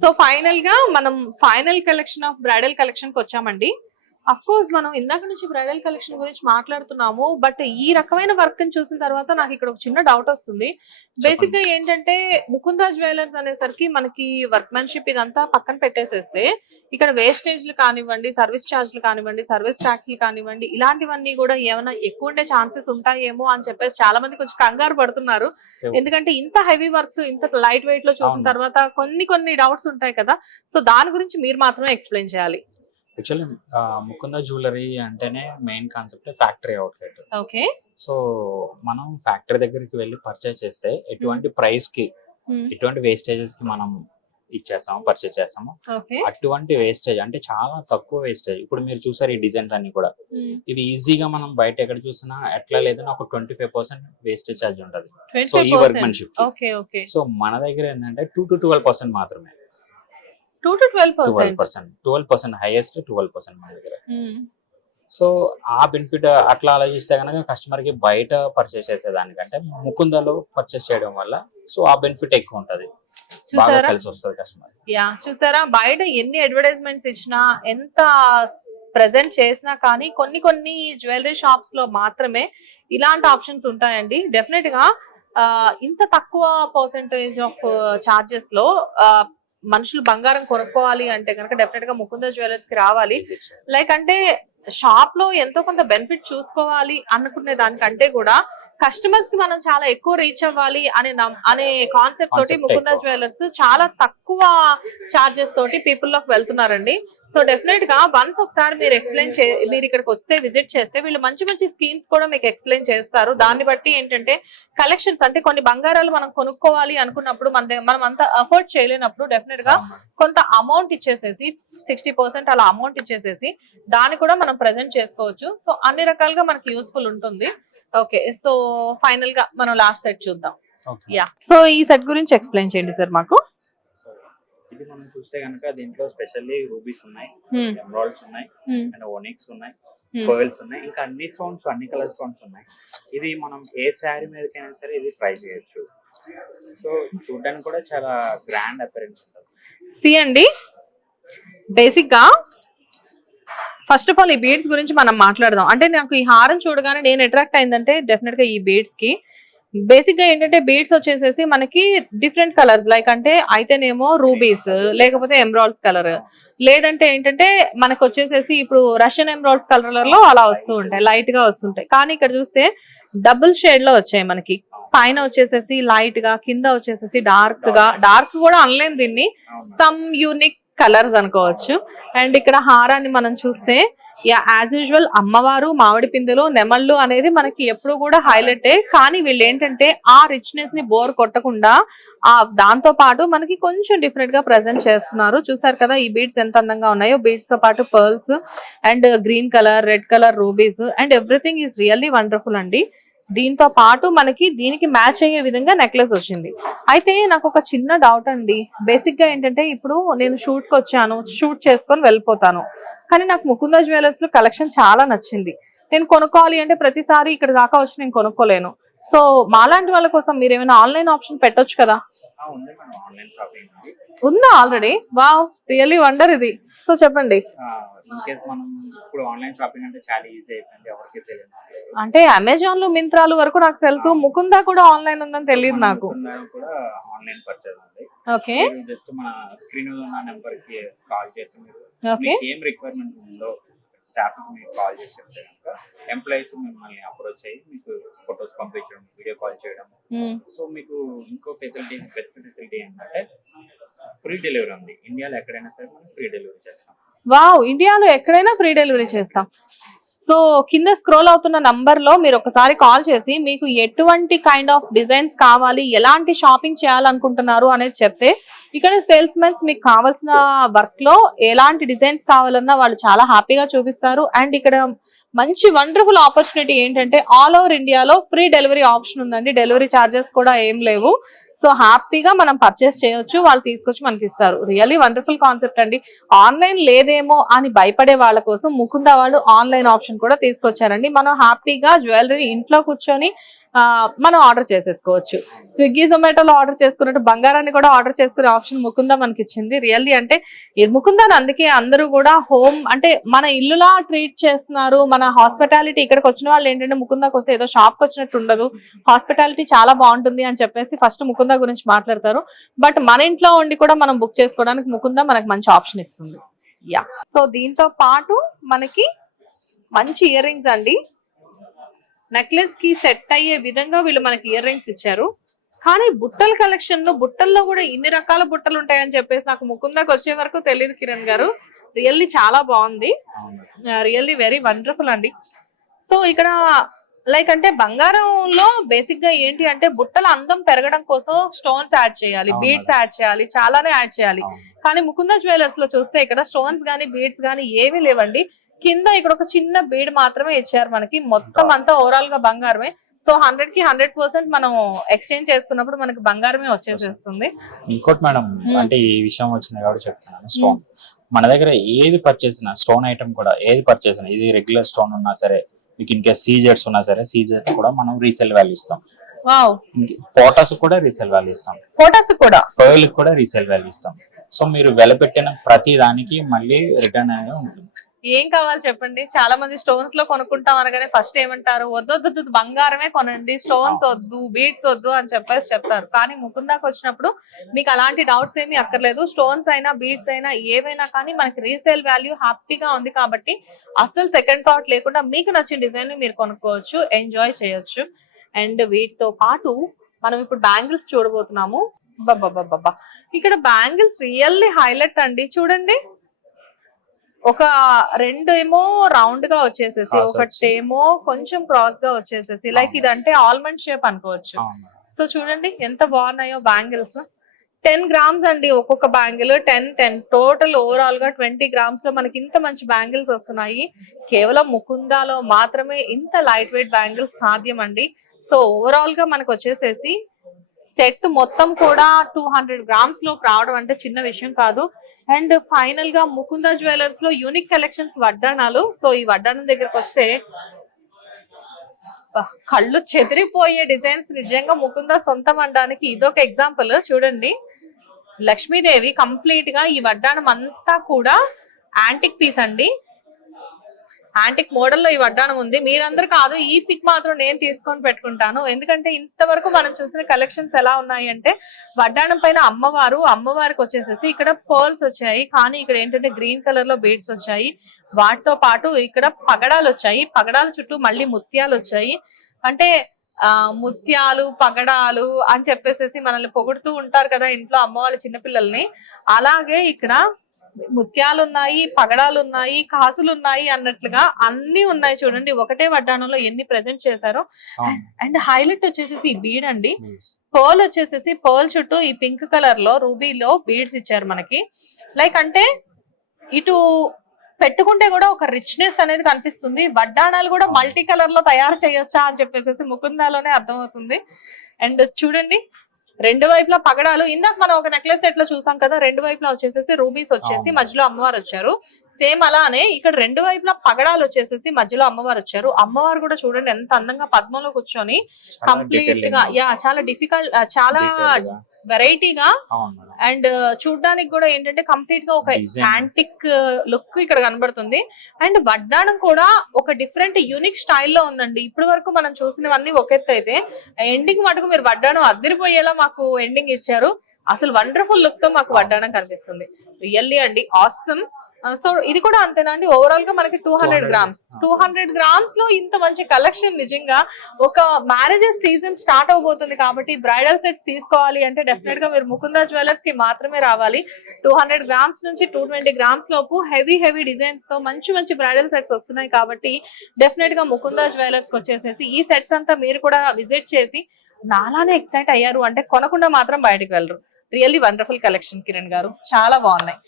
So ఫైనల్గా మనం final collection of bridal కలెక్షన్కి వచ్చామండి. అఫ్ కోర్స్ మనం ఇందాక నుంచి బ్రైడల్ కలెక్షన్ గురించి మాట్లాడుతున్నాము బట్ ఈ రకమైన వర్క్ని చూసిన తర్వాత నాకు ఇక్కడ ఒక చిన్న డౌట్ వస్తుంది. బేసిక్గా ఏంటంటే ముకుందా జ్యువెలర్స్ అనేసరికి మనకి వర్క్మెన్షిప్ ఇదంతా పక్కన పెట్టేసేస్తే ఇక్కడ వేస్టేజ్లు కానివ్వండి సర్వీస్ ఛార్జ్లు కానివ్వండి సర్వీస్ ట్యాక్స్లు కానివ్వండి ఇలాంటివన్నీ కూడా ఏమైనా ఎక్కువ ఉండే ఛాన్సెస్ ఉంటాయేమో అని చెప్పేసి చాలా మంది కొంచెం కంగారు పడుతున్నారు. ఎందుకంటే ఇంత హెవీ వర్క్స్ ఇంత లైట్ వెయిట్లో చూసిన. తర్వాత కొన్ని కొన్ని డౌట్స్ ఉంటాయి కదా. సో దాని గురించి మీరు మాత్రమే ఎక్స్ప్లెయిన్ చేయాలి. యాక్చువల్లీ ముకుంద జ్యువెలరీ అంటేనే main concept factory outlet. Okay. So మనం ఫ్యాక్టరీ దగ్గరికి వెళ్ళి పర్చేస్ చేస్తే ఎటువంటి ప్రైస్కి ఎటువంటి వేస్టేజెస్కి మనం ఇచ్చేస్తాము పర్చేస్ చేస్తాము అటువంటి వేస్టేజ్ అంటే చాలా తక్కువ వేస్టేజ్. ఇప్పుడు మీరు చూసారు ఈ డిజైన్స్ అన్ని కూడా. ఇవి ఈజీగా మనం బయట ఎక్కడ చూసినా ఎట్లా లేదని ఒక twenty five percent wastage charge ఉంటుంది. సో ఈ వర్క్మెన్షిప్ ఓకే ఓకే. సో మన దగ్గర ఏంటంటే టూ టు ట్వెల్వ్ పర్సెంట్ మాత్రమే. Two to twelve twelve percent percent twelve percent highest twelve percent మన దగ్గర. సో ఆ బెనిఫిట్ అట్లా ఆలోచిస్తే కనుక కస్టమర్కి బయట పర్చేస్ చేసేదానికంటే ముకుందలో పర్చేస్ చేయడం వల్ల సో ఆ బెనిఫిట్ ఎక్కువ ఉంటది. బాగా చూసారా? కలిసి వస్తుంది కస్టమర్ యా చూసారా? బయట ఎన్ని అడ్వర్టైజ్మెంట్స్ ఇచ్చినా ఎంత ప్రెజెంట్ చేసినా కానీ కొన్ని కొన్ని జ్యువెలరీ షాప్స్లో మాత్రమే ఇలాంటి ఆప్షన్స్ ఉంటాయండి. డెఫినెట్గా ఇంత తక్కువ పర్సెంటేజ్ ఆఫ్ చార్జెస్లో మనుషులు బంగారం కొనుక్కోవాలి అంటే కనుక డెఫినెట్గా ముకుంద జ్యువెలర్స్కి రావాలి. లైక్ అంటే షాప్లో ఎంతో కొంత బెనిఫిట్ చూసుకోవాలి అనుకునే దానికంటే కూడా కస్టమర్స్కి మనం చాలా ఎక్కువ రీచ్ అవ్వాలి అనే అనే కాన్సెప్ట్ తోటి ముకుంద. జ్యువెలర్స్ చాలా తక్కువ చార్జెస్ తోటి పీపుల్లోకి వెళ్తున్నారండి. సో డెఫినెట్గా వన్స్ ఒకసారి మీరు ఎక్స్ప్లెయిన్ చే మీరు ఇక్కడికి వస్తే విజిట్ చేస్తే వీళ్ళు మంచి మంచి స్కీమ్స్ కూడా మీకు ఎక్స్ప్లెయిన్ చేస్తారు. దాన్ని బట్టి ఏంటంటే కలెక్షన్స్ అంటే కొన్ని బంగారాలు మనం కొనుక్కోవాలి అనుకున్నప్పుడు మన మనం అంత అఫోర్డ్ చేయలేనప్పుడు డెఫినెట్గా కొంత అమౌంట్ ఇచ్చేసేసి సిక్స్టీ పర్సెంట్ అలా అమౌంట్ ఇచ్చేసేసి దాన్ని కూడా మనం ప్రెజెంట్ చేసుకోవచ్చు. సో అన్ని రకాలుగా మనకి యూస్ఫుల్ ఉంటుంది. ఓకే సో ఫైనల్గా మనం లాస్ట్ సెట్ చూద్దాం. యా. సో ఈ సెట్ గురించి ఎక్స్ప్లెయిన్ చేయండి సార్ మాకు. ఇది మనం చూస్తే కనుక దీంట్లో స్పెషల్లీ రూబీస్ ఉన్నాయి Hmm. ఎమరాల్డ్స్ ఉన్నాయి Hmm. అండ్ ఓనిక్స్ ఉన్నాయి Hmm. కోవెల్స్ ఉన్నాయి ఇంకా అన్ని స్టోన్స్ అన్ని కలర్ స్టోన్స్ ఉన్నాయి. ఇది మనం ఏ శారీ మీదకైనా సరే ఇది ట్రై చేయొచ్చు. సో చూడడానికి కూడా చాలా గ్రాండ్ అపరెన్స్ ఉంటుంది. సి అండి బేసిక్గా ఫస్ట్ ఆఫ్ ఆల్ ఈ బీడ్స్ గురించి మనం మాట్లాడదాం. అంటే నాకు ఈ హారం చూడగానే నేను అట్రాక్ట్ అయిందంటే డెఫినెట్గా ఈ బీడ్స్కి. బేసిక్గా ఏంటంటే బీడ్స్ వచ్చేసేసి మనకి డిఫరెంట్ కలర్స్ లైక్ అంటే అయితేనేమో రూబీస్ లేకపోతే ఎంబ్రాయిడ్స్ కలర్ లేదంటే ఏంటంటే మనకు వచ్చేసేసి ఇప్పుడు రష్యన్ ఎంబ్రాయిడ్స్ కలర్లో అలా వస్తూ ఉంటాయి లైట్గా వస్తుంటాయి. కానీ ఇక్కడ చూస్తే డబుల్ షేడ్లో వచ్చాయి మనకి. పైన వచ్చేసేసి లైట్గా కింద వచ్చేసేసి డార్క్గా. డార్క్ కూడా అనలేము దీన్ని. సమ్ యూనిక్ కలర్స్ అనుకోవచ్చు. అండ్ ఇక్కడ హారాన్ని మనం చూస్తే యాజ్ యూజువల్ అమ్మవారు మామిడి పిందెలు నెమళ్ళు అనేది మనకి ఎప్పుడు కూడా హైలైటే కానీ వీళ్ళు ఏంటంటే ఆ రిచ్నెస్ని బోర్ కొట్టకుండా ఆ దాంతో పాటు మనకి కొంచెం డిఫరెంట్గా ప్రెజెంట్ చేస్తున్నారు. చూసారు కదా ఈ బీడ్స్ ఎంత అందంగా ఉన్నాయో. బీడ్స్తో పాటు pearls and green colour red colour rubies and everything is really wonderful అండి. దీంతో పాటు మనకి దీనికి మ్యాచ్ అయ్యే విధంగా నెక్లెస్ వచ్చింది. అయితే నాకు ఒక చిన్న డౌట్ అండి. బేసిక్గా ఏంటంటే ఇప్పుడు నేను షూట్కి వచ్చాను షూట్ చేసుకొని వెళ్ళిపోతాను. కానీ నాకు ముకుంద జ్యువెలర్స్లో కలెక్షన్ చాలా నచ్చింది. నేను కొనుక్కోవాలి అంటే ప్రతిసారి ఇక్కడ దాకా వచ్చి నేను కొనుక్కోలేను. సో మాలాంటి వాళ్ళ కోసం మీరు ఏమైనా ఆన్లైన్ ఆప్షన్ పెట్టొచ్చు కదా? ఉంది ఆల్రెడీ? వావ్ రియల్లీ వండర్ ఇది. సో చెప్పండి. అంటే అమెజాన్లో మింత్రాలు వరకు నాకు తెలుసు ముకుందా కూడా ఆన్లైన్ ఉందని తెలియదు నాకు. ఓకే. జస్ట్ మన స్క్రీన్ ఉన్న నెంబర్కి కాల్ చేసి ఏం రిక్వైర్మెంట్ ఉందో స్టాఫ్ మీకు కాల్ చేసి చెప్తే కనుక ఎంప్లాయీస్ మిమ్మల్ని అప్రోచ్ అయ్యి మీకు ఫొటోస్ పంపించడం వీడియో కాల్ చేయడం. సో మీకు ఇంకో ఫెసిలిటీ బెస్ట్ ఫెసిలిటీ ఏంటంటే ఫ్రీ డెలివరీ ఉంది. ఇండియాలో ఎక్కడైనా సరే మనం ఫ్రీ డెలివరీ చేస్తాం. వావ్! ఇండియాలో ఎక్కడైనా ఫ్రీ డెలివరీ చేస్తాం. సో కింద స్క్రోల్ అవుతున్న నంబర్లో మీరు ఒకసారి కాల్ చేసి మీకు ఎటువంటి కైండ్ ఆఫ్ డిజైన్స్ కావాలి ఎలాంటి షాపింగ్ చేయాలనుకుంటున్నారు అనేది చెప్తే ఇక్కడ సేల్స్ మెన్స్ మీకు కావాల్సిన వర్క్లో ఎలాంటి డిజైన్స్ కావాలన్నా వాళ్ళు చాలా హ్యాపీగా చూపిస్తారు. అండ్ ఇక్కడ మంచి వండర్ఫుల్ ఆపర్చునిటీ ఏంటంటే ఆల్ ఓవర్ ఇండియాలో ఫ్రీ డెలివరీ ఆప్షన్ ఉందండి. డెలివరీ ఛార్జెస్ కూడా ఏం లేవు. సో హ్యాపీగా మనం పర్చేస్ చేయొచ్చు వాళ్ళు తీసుకొచ్చి మనకి ఇస్తారు. రియల్లీ వండర్ఫుల్ కాన్సెప్ట్ అండి. ఆన్లైన్ లేదేమో అని భయపడే వాళ్ళ కోసం ముకుంద వాళ్ళు ఆన్లైన్ ఆప్షన్ కూడా తీసుకొచ్చారండి. మనం హ్యాపీగా జ్యువెలరీ ఇంట్లో కూర్చొని మనం ఆర్డర్ చేసేసుకోవచ్చు. స్విగ్గీ జొమాటోలో ఆర్డర్ చేసుకున్నట్టు బంగారాన్ని కూడా ఆర్డర్ చేసుకునే ఆప్షన్ ముకుంద మనకి ఇచ్చింది రియల్లీ అంటే ముకుందాని అందుకే అందరూ కూడా హోమ్ అంటే మన ఇల్లులా ట్రీట్ చేస్తున్నారు. మన హాస్పిటాలిటీ ఇక్కడికి వచ్చిన వాళ్ళు ఏంటంటే ముకుందాకి వస్తే ఏదో షాప్కి వచ్చినట్టు ఉండదు. హాస్పిటాలిటీ చాలా బాగుంటుంది అని చెప్పేసి ఫస్ట్ ముకుంద గురించి మాట్లాడతారు. బట్ మన ఇంట్లో ఉండి కూడా మనం బుక్ చేసుకోవడానికి ముకుంద మనకు మంచి ఆప్షన్ ఇస్తుంది. యా సో దీంతో పాటు మనకి మంచి ఇయర్ రింగ్స్ అండి. నెక్లెస్కి సెట్ అయ్యే విధంగా వీళ్ళు మనకి ఇయర్ రింగ్స్ ఇచ్చారు. కానీ బుట్టల కలెక్షన్లో బుట్టల్లో కూడా ఇన్ని రకాల బుట్టలు ఉంటాయని చెప్పేసి నాకు ముకుందకు వచ్చే వరకు తెలియదు కిరణ్ గారు. రియల్లీ చాలా బాగుంది. రియల్లీ వెరీ వండర్ఫుల్ అండి. సో ఇక్కడ లైక్ అంటే బంగారంలో బేసిక్గా ఏంటి అంటే బుట్టల అందం పెరగడం కోసం స్టోన్స్ యాడ్ చేయాలి బీడ్స్ యాడ్ చేయాలి చాలానే యాడ్ చేయాలి. కానీ ముకుంద జ్యువెలర్స్లో చూస్తే ఇక్కడ స్టోన్స్ గానీ బీడ్స్ గానీ ఏమీ లేవండి. కింద ఇక్కడ ఒక చిన్న బీడ్ మాత్రమే ఇచ్చారు మనకి. మొత్తం అంతా ఓవరాల్గా బంగారమే. సో హండ్రెడ్కి హండ్రెడ్ పర్సెంట్ మనం ఎక్స్చేంజ్ చేసుకున్నప్పుడు మనకి బంగారమే వచ్చేసేస్తుంది. ఇంకోటి మేడం Hmm. అంటే ఈ విషయం వచ్చింది కాబట్టి చెప్తున్నాను. స్టోన్ మన దగ్గర ఏది పర్చేసిన స్టోన్ ఐటమ్ కూడా ఏది పర్చేస్ ఇది రెగ్యులర్ స్టోన్ ఉన్నా సరే మీకు ఇంకా సీజెట్స్ ఉన్నా సరే సీజెట్స్ కూడా మనం రీసేల్ వాల్యూ ఇస్తాం. పోటాస్ కూడా రీసేల్ వాల్యూ ఇస్తాం. ఫోటోస్ కూడా? పర్ల్ కూడా రీసేల్ వాల్యూ ఇస్తాం. సో మీరు వెలపెట్టిన ప్రతి దానికి మళ్ళీ రిటర్న్ అనేది ఉంటుంది. ఏం కావాలి చెప్పండి? చాలా మంది స్టోన్స్లో కొనుక్కుంటాం అనగానే ఫస్ట్ ఏమంటారు వద్దు వద్దు వద్దు, బంగారమే కొనండి స్టోన్స్ వద్దు బీడ్స్ వద్దు అని చెప్పేసి చెప్తారు. కానీ ముకుందాకి వచ్చినప్పుడు మీకు అలాంటి డౌట్స్ ఏమీ అక్కర్లేదు. స్టోన్స్ అయినా బీడ్స్ అయినా ఏవైనా కానీ మనకి రీసేల్ వాల్యూ హ్యాపీగా ఉంది కాబట్టి అస్సలు సెకండ్ థాట్ లేకుండా మీకు నచ్చిన డిజైన్ మీరు కొనుక్కోవచ్చు ఎంజాయ్ చేయొచ్చు. అండ్ వీటితో పాటు మనం ఇప్పుడు బ్యాంగిల్స్ చూడబోతున్నాము. బాబా ఇక్కడ బ్యాంగిల్స్ రియల్లీ హైలైట్ అండి. చూడండి. ఒక రెండు ఏమో రౌండ్గా వచ్చేసేసి Cross ఒకటేమో కొంచెం క్రాస్గా వచ్చేసేసి లైక్ ఇదంటే ఆల్మండ్ షేప్ అనుకోవచ్చు. సో చూడండి ఎంత బాగున్నాయో బ్యాంగిల్స్ టెన్ గ్రామ్స్ అండి ఒక్కొక్క బ్యాంగిల్ టెన్ టెన్ టోటల్ ఓవరాల్గా ట్వంటీ గ్రామ్స్లో మనకి ఇంత మంచి బ్యాంగిల్స్ వస్తున్నాయి. కేవలం ముకుందాలో మాత్రమే ఇంత లైట్ వెయిట్ బ్యాంగిల్స్ సాధ్యం అండి సో ఓవరాల్గా మనకు వచ్చేసేసి సెట్ మొత్తం కూడా టూ హండ్రెడ్ గ్రామ్స్లో రావడం అంటే చిన్న విషయం కాదు. అండ్ ఫైనల్గా ముకుంద జ్యువెలర్స్లో యూనిక్ కలెక్షన్స్ వడ్డానాలు సో ఈ వడ్డాణం దగ్గరకు వస్తే కళ్ళు చెదిరిపోయే డిజైన్స్. నిజంగా ముకుంద సొంతం అనడానికి ఇదొక ఎగ్జాంపుల్. చూడండి. లక్ష్మీదేవి కంప్లీట్గా ఈ వడ్డాణం అంతా కూడా యాంటిక్ పీస్ అండి. యాంటిక్ మోడల్లో ఈ వడ్డానం ఉంది. మీరందరు కాదు ఈ పిక్ మాత్రం నేను తీసుకొని పెట్టుకుంటాను. ఎందుకంటే ఇంతవరకు మనం చూసిన కలెక్షన్స్ ఎలా ఉన్నాయి అంటే వడ్డానం పైన అమ్మవారు అమ్మవారికి వచ్చేసేసి ఇక్కడ పర్ల్స్ వచ్చాయి. కానీ ఇక్కడ ఏంటంటే గ్రీన్ కలర్లో బీడ్స్ వచ్చాయి. వాటితో పాటు ఇక్కడ పగడాలు వచ్చాయి. పగడాల చుట్టూ మళ్ళీ ముత్యాలు వచ్చాయి. అంటే ఆ ముత్యాలు పగడాలు అని చెప్పేసేసి మనల్ని పొగుడుతూ ఉంటారు కదా ఇంట్లో అమ్మవాళ్ళ చిన్నపిల్లల్ని. అలాగే ఇక్కడ ముత్యాలు ఉన్నాయి పగడాలు ఉన్నాయి కాసులు ఉన్నాయి అన్నట్లుగా అన్ని ఉన్నాయి చూడండి. ఒకటే వడ్డానంలో ఎన్ని ప్రెజెంట్ చేశారో. అండ్ హైలైట్ వచ్చేసేసి ఈ బీడ్ అండి. పర్ల్ వచ్చేసేసి పర్ల్ చుట్టూ ఈ పింక్ కలర్లో రూబీలో బీడ్స్ ఇచ్చారు మనకి. లైక్ అంటే ఇటు పెట్టుకుంటే కూడా ఒక రిచ్నెస్ అనేది కనిపిస్తుంది. వడ్డాణాలు కూడా మల్టీ కలర్లో తయారు చేయొచ్చా అని చెప్పేసి ముకుందాలోనే అర్థమవుతుంది. అండ్ చూడండి రెండు వైపులా పగడాలు ఇందాక మనం ఒక నెక్లెస్ సెట్లో చూసాం కదా రెండు వైపులా వచ్చేసేసి రూబీస్ వచ్చేసి. మధ్యలో అమ్మవారు వచ్చారు సేమ్ అలానే ఇక్కడ రెండు వైపులా పగడాలు వచ్చేసేసి మధ్యలో అమ్మవారు వచ్చారు అమ్మవారు కూడా చూడండి ఎంత అందంగా పద్మంలో కూర్చొని కంప్లీట్గా యా చాలా డిఫికల్ట్ చాలా. వెరైటీగా. అండ్ చూడడానికి కూడా ఏంటంటే కంప్లీట్గా ఒక. యాంటిక్ లుక్ ఇక్కడ కనబడుతుంది. అండ్ వడ్డాణం కూడా ఒక డిఫరెంట్ యూనిక్ స్టైల్లో ఉందండి. ఇప్పటి వరకు మనం చూసినవన్నీ ఒక ఎత్తు అయితే ఎండింగ్ మటుకు మీరు వడ్డాణం అద్దరిపోయేలా మాకు ఎండింగ్ ఇచ్చారు. అసలు వండర్ఫుల్ లుక్తో మాకు వడ్డాణం కనిపిస్తుంది. రియల్లీ అండి ఆసమ్ సో ఇది కూడా అంతేనా అండి? ఓవరాల్గా మనకి two hundred 200 grams two hundred గ్రామ్స్లో ఇంత మంచి కలెక్షన్ నిజంగా ఒక మ్యారేజెస్ సీజన్ స్టార్ట్ అవబోతుంది కాబట్టి బ్రైడల్ సెట్స్ తీసుకోవాలి అంటే డెఫినెట్గా మీరు ముకుంద జ్యువెలర్స్కి మాత్రమే రావాలి. టూ హండ్రెడ్ గ్రామ్స్ నుంచి టూ ట్వంటీ గ్రామ్స్ లోపు హెవీ హెవీ డిజైన్స్తో మంచి మంచి బ్రైడల్ సెట్స్ వస్తున్నాయి కాబట్టి డెఫినెట్గా ముకుంద జ్యువెలర్స్కి వచ్చేసేసి ఈ సెట్స్ అంతా మీరు కూడా విజిట్ చేసి నాలానే ఎక్సైట్ అయ్యారు అంటే కొనకుండా మాత్రం బయటకు వెళ్ళరు. రియల్లీ వండర్ఫుల్ కలెక్షన్ కిరణ్ గారు. చాలా బాగున్నాయి.